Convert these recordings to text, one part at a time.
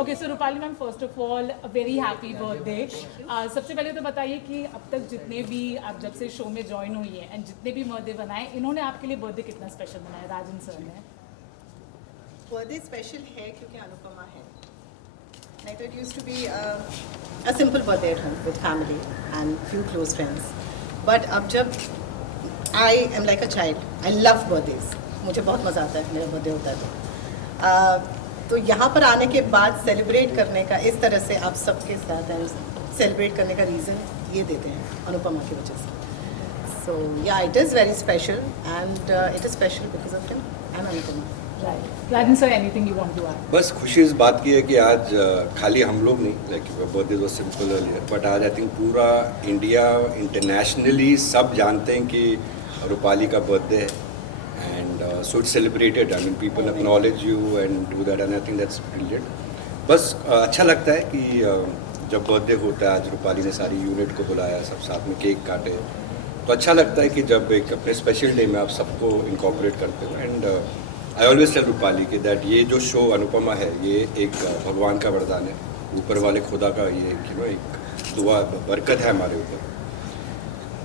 Okay so Rupali ma'am, first of all very happy birthday. सबसे पहले तो बताइए कि अब तक जितने भी आप जब से शो में ज्वाइन हुई हैं एंड जितने भी बर्थडे बनाए, इन्होंने आपके लिए बर्थडे कितना स्पेशल बनाया राजन सर ने? बर्थडे स्पेशल है क्योंकि अनुपमा है। Like it used to be a simple birthday at home with family and few close friends. But अब जब I am like a child, I love birthdays. मुझे बहुत मज़ा आता है मेरा बर्थडे होता है तो यहाँ पर आने के बाद सेलिब्रेट करने का इस तरह से आप सबके साथ सेलिब्रेट करने का रीज़न ये देते हैं अनुपमा की वजह से। So yeah, it is very special and it is special because of him and Anupama. Rajan sir, anything you want to add? बस खुशी इस बात की है कि आज खाली हम लोग नहीं, like birthday was simple earlier, but आज आई थिंक पूरा इंडिया इंटरनेशनली सब जानते हैं कि रूपाली का बर्थडे है and so it's celebrated. I mean people acknowledge you and do that and I think that's brilliant. बस अच्छा लगता है कि जब बर्थडे होता है, आज रूपाली ने सारी यूनिट को बुलाया, सब साथ में केक काटे, तो अच्छा लगता है कि जब एक अपने स्पेशल डे में आप सबको इनकॉर्पोरेट करते हो। And I always tell Rupali कि दैट ये जो शो अनुपमा है ये एक भगवान का वरदान है, ऊपर वाले खुदा का ये एक दुआ बरकत है हमारे ऊपर।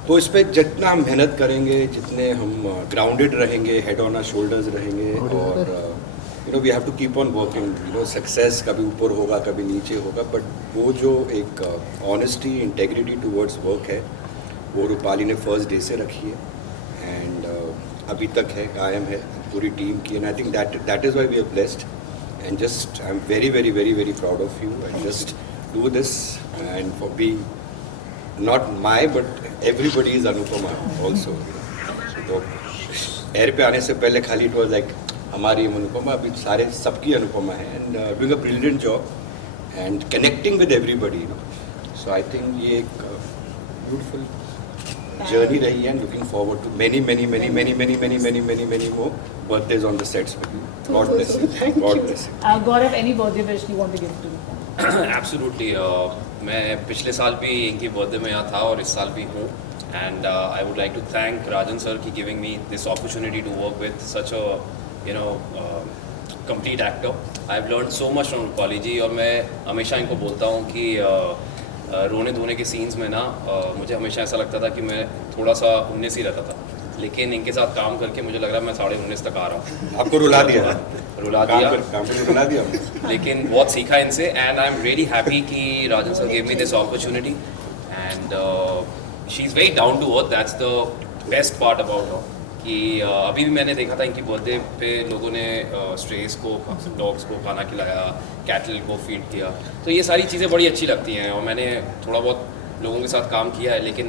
तो इस पर जितना हम मेहनत करेंगे, जितने हम ग्राउंडेड रहेंगे, हेड ऑन आवर शोल्डर्स रहेंगे और we have to keep on working. Success कभी ऊपर होगा, कभी नीचे होगा, बट वो जो एक ऑनेस्टी, इंटेग्रिटी टूवर्ड्स वर्क है वो रूपाली ने फर्स्ट डे से रखी है एंड अभी तक है, कायम है पूरी टीम की। And I think that is why we are blessed and just I am very very very very proud of you and just do this and for being not my but everybody is Anupama also. तो air पे आने से पहले खाली it was like हमारी अनुपमा, अभी सारे सबकी अनुपमा है and doing a brilliant job and connecting with everybody. So I think ये एक beautiful journey rahi and looking forward to many more birthdays on the sets with you. God bless you. God bless you. Gaurav, any birthday wish you want to give to me? Absolutely. मैं पिछले साल भी इनकी birthday में यहाँ था और इस साल भी हूँ and I would like to thank Rajan sir की giving me this opportunity to work with such a complete actor. I've learned so much from Rupali ji और मैं हमेशा इनको बोलता हूँ कि रोने धोने के सीन्स में ना मुझे हमेशा ऐसा लगता था कि मैं थोड़ा सा 19 ही रहता था, लेकिन इनके साथ काम करके मुझे लग रहा है मैं 19.5 तक आ रहा हूँ। आपको रुला दिया रुला दिया लेकिन बहुत सीखा इनसे and I am really happy कि Rajan sir gave me this opportunity and she is very down to earth. That's the best part about her कि अभी भी मैंने देखा था इनकी बर्थडे पे लोगों ने स्ट्रेस को, डॉग्स को खाना खिलाया, कैटल को फीड किया, तो ये सारी चीज़ें बड़ी अच्छी लगती हैं और मैंने थोड़ा बहुत लोगों के साथ काम किया है, लेकिन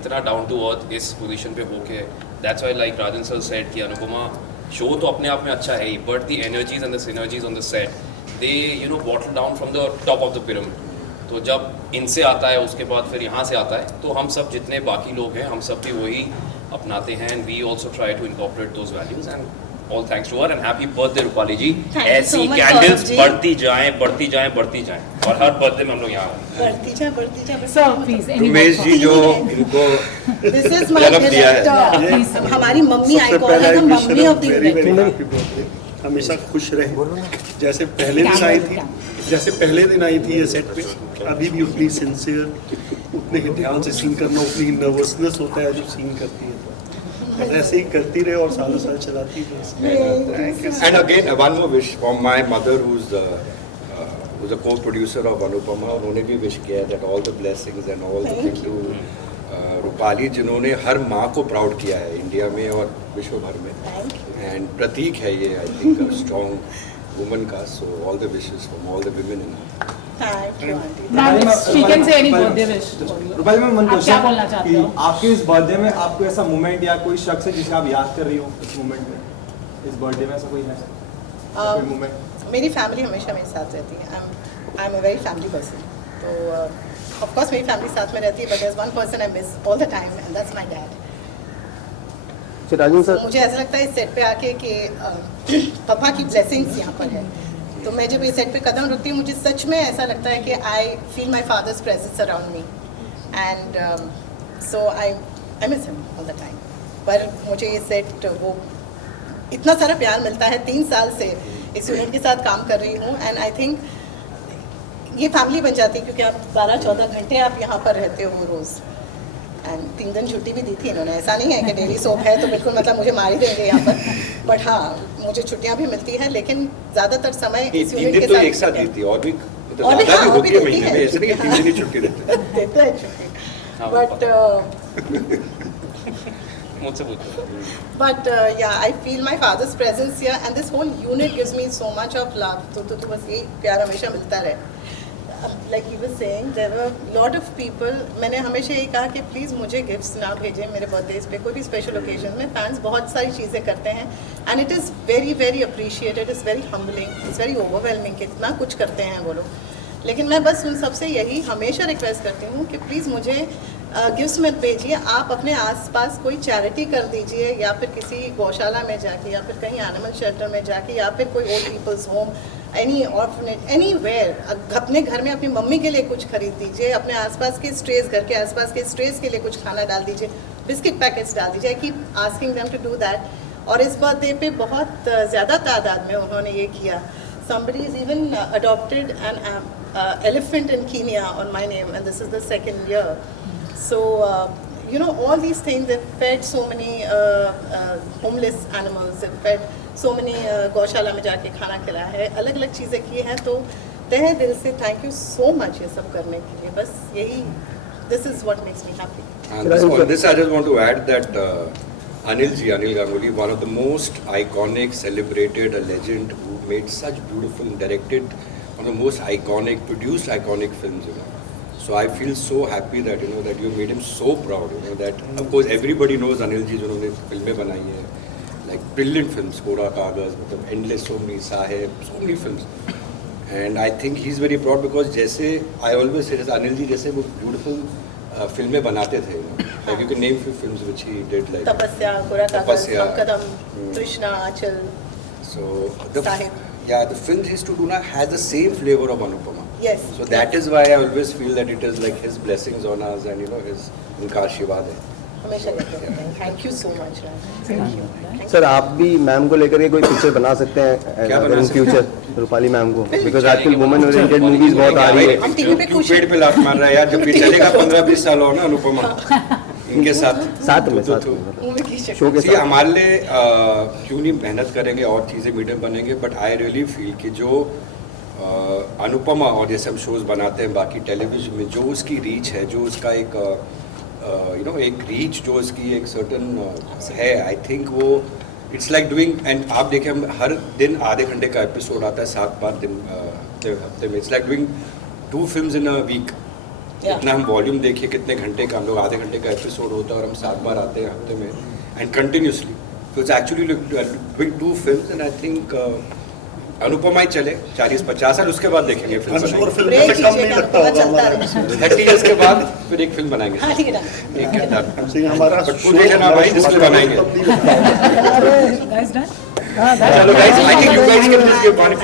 इतना डाउन टू अर्थ इस पोजीशन पे होके that's why like Rajan sir said कि अनुपमा शो तो अपने आप में अच्छा है ही, but the energies and the synergies on the set they bottle down from the top of the pyramid. तो जब इनसे आता है उसके बाद फिर यहाँ से आता है, तो हम सब जितने बाकी लोग हैं हम सब भी वही अपनाते हैं and we also try to incorporate those values and all thanks to her and happy birthday Rupali ji. ऐसी कैंडल्स बढ़ती जाएं बढ़ती जाएं बढ़ती जाएं और हर बर्थडे में हम लोग यहाँ बढ़ती जाए सर प्लीज उमेश जी जो इनको दिस इज माय डायरेक्टर, हमारी मम्मी आइकॉन है, मम्मी ऑफ द डायरेक्टर। हमेशा खुश रहे, जैसे पहले दिन आई थी ये सेट पे, अभी भी उतनी सिंसियर, उतने ही ध्यान से सीन करना, उतनी ही नर्वसनेस होता है जब सीन करती है, तो ऐसे ही करती रहे और सालों साल चलाती रहे। And again, one more wish from my mother, who's a co-producer of Anupama. उन्होंने भी wish किया that all the blessings and all the things to Rupali, जिन्होंने हर माँ को प्राउड किया है इंडिया में और विश्व भर में, एंड प्रतीक है ये आई थिंक स्ट्रॉन्ग वुमन का। So all the wishes from all the women in she can say any birthday wish. Rupali ma'am, मन क्या बोलना चाहते हो? आपके इस बर्थडे में आपको ऐसा मोमेंट या कोई शख्स है जिसे आप याद कर रही हो इस मोमेंट में? इस बर्थडे में ऐसा कोई है कोई मोमेंट? मेरी फैमिली हमेशा मेरे साथ रहती है। I am a very family person, तो ऑफ कोर्स मेरी फैमिली साथ में रहती है, but there is one person I miss all the time and that's my dad. Rajan sir, मुझे ऐसा लगता है इस सेट पे आके कि पापा की ब्लेसिंग्स यहाँ पर है, तो मैं जब इस सेट पे कदम रखती हूँ मुझे सच में ऐसा लगता है कि I feel my father's presence around me and so I miss him all the time. पर मुझे ये सेट वो इतना सारा प्यार मिलता है, 3 साल से इस यूनिट के साथ काम कर रही हूँ एंड आई थिंक ये फैमिली बन जाती है, क्योंकि आप 12-14 घंटे आप यहाँ पर रहते हो रोज़। एंड 3 दिन छुट्टी भी दी थी इन्होंने, ऐसा नहीं है कि डेली सोप है तो बिल्कुल मतलब मुझे मार ही देंगे यहाँ पर, बट हाँ मुझे छुट्टियाँ भी मिलती है, लेकिन ज़्यादातर समय इस 3 यूनिट दिन के तो साथ एक साथ है। देती है, और भी मतलब और भी, ज़्यादा हाँ, भी वो भी होती है देती महीने में, है। ऐसे नहीं कि 3 दिन ही छुट्टी देते हैं। देता है छुट्टी, हाँ, बट मुझसे पूछो। But yeah, I feel my father's presence here, and this whole unit gives me so much of love. तो बस यही प्यार हमेशा मिलता रहे. Like he was saying, there were lot of people. मैंने हमेशा यही कहा कि प्लीज़ मुझे गिफ्ट्स ना भेजें मेरे बर्थडेज पे, कोई भी स्पेशल ओकेजन में. फैंस बहुत सारी चीज़ें करते हैं, and it is very very appreciated. It's very humbling. It's very overwhelming कि इतना कुछ करते हैं वो लोग. लेकिन मैं बस उन सबसे यही हमेशा रिक्वेस्ट करती हूँ कि प्लीज़ मुझे गिफ्ट्स मत भेजिए. आप अपने आसपास कोई चैरिटी कर दीजिए, या फिर किसी गौशाला में जाके, या फिर कहीं एनिमल शेल्टर में जाके, या फिर कोई old peoples home, any orphanage, anywhere. अपने घर में अपनी मम्मी के लिए कुछ खरीद दीजिए, अपने आसपास के स्ट्रेस, घर के आसपास के स्ट्रेस के लिए कुछ खाना डाल दीजिए, बिस्किट पैकेट्स डाल दीजिए. I keep asking them to do that. और इस बर्थडे पे बहुत ज़्यादा तादाद में उन्होंने ये किया. Somebody has even adopted an elephant in Kenya on my name, and this is the 2nd year. So, you know, all these things, they've fed so many homeless animals, they've fed so many गौशाला में जाके खाना खिलाया है, अलग अलग चीज़ें की हैं. तो तहे दिल से थैंक यू सो मच ये सब करने के लिए. बस यही, this is what makes me happy. And on this, I just want to add that Anil Ganguly, one of the most iconic, celebrated, a legend who made such beautiful, directed one of the most iconic, produced iconic films, you know. So I feel so happy that, you know, that you made him so proud, you know, that of course everybody knows Anil ji, जिन्होंने फिल्में बनाई हैं, like brilliant films, कोड़ा कागज, मतलब endless, so many, Saheb, so many films. And I think he's very proud because जैसे I always say, Anil ji जैसे वो beautiful फिल्में बनाते थे, like you can name few films which he did, like तपस्या, कोरा कागज, तपस्या. हम कदम, तृष्णा, आंचल. So the Sahib. yeah, the films he used to do now has the same flavor of Anupama. Yes. So that is why I always feel that it is like his blessings on us, and you know his उनका आशीर्वाद है. हमेशा कहते रहते हैं. Thank you so much. Thank you. Sir आप भी ma'am को लेकर के कोई पिक्चर बना सकते हैं क्या बना इन सकते हैं? फ्यूचर रूपाली मैम को, बिकॉज आजकल वुमेन ओरिएंटेड मूवीज बहुत आ रही है. हम टीवी पे क्यों खुश पेड़ पे लात मार रहा है यार, जब भी चलेगा 15-20 साल हो ना अनुपमा इनके साथ साथ में मूवी की शो शक्ल. के See, साथ. हमारे लिए क्यों नहीं मेहनत करेंगे और चीज़ें मीडियम बनेंगे, बट आई रियली फील कि जो अनुपमा और जैसे हम शोज़ बनाते हैं बाकी टेलीविजन में, जो उसकी रीच है, जो उसका एक यू नो एक रीच जो इसकी एक सर्टन है, आई थिंक वो इट्स लाइक डूइंग. एंड आप देखें हम हर दिन आधे घंटे का एपिसोड आता है 7 दिन हफ्ते में. It's like doing 2 films in a week. Yeah. इतना हम वॉल्यूम देखिए कितने घंटे का, हम लोग आधे घंटे का एपिसोड होता है और हम 7 बार आते हैं हफ्ते में, एंड कंटिन्यूसली. तो it's actually doing 2 films, and I think Anupama ही चले 40-50 साल, उसके बाद देखेंगे फिल्म और बनाएंगे. फिल्म ब्रेक से कम नहीं कीजिएगा, लगता होगा चलता हमारा. रहे. 30 years के बाद फिर एक फिल्म बनाएंगे. हाँ ठीक है ना. ठीक है done. सिंह हमारा But वो देखना भाई जिसमें बनाएंगे. Guys done? चलो guys, I think you guys can just give one.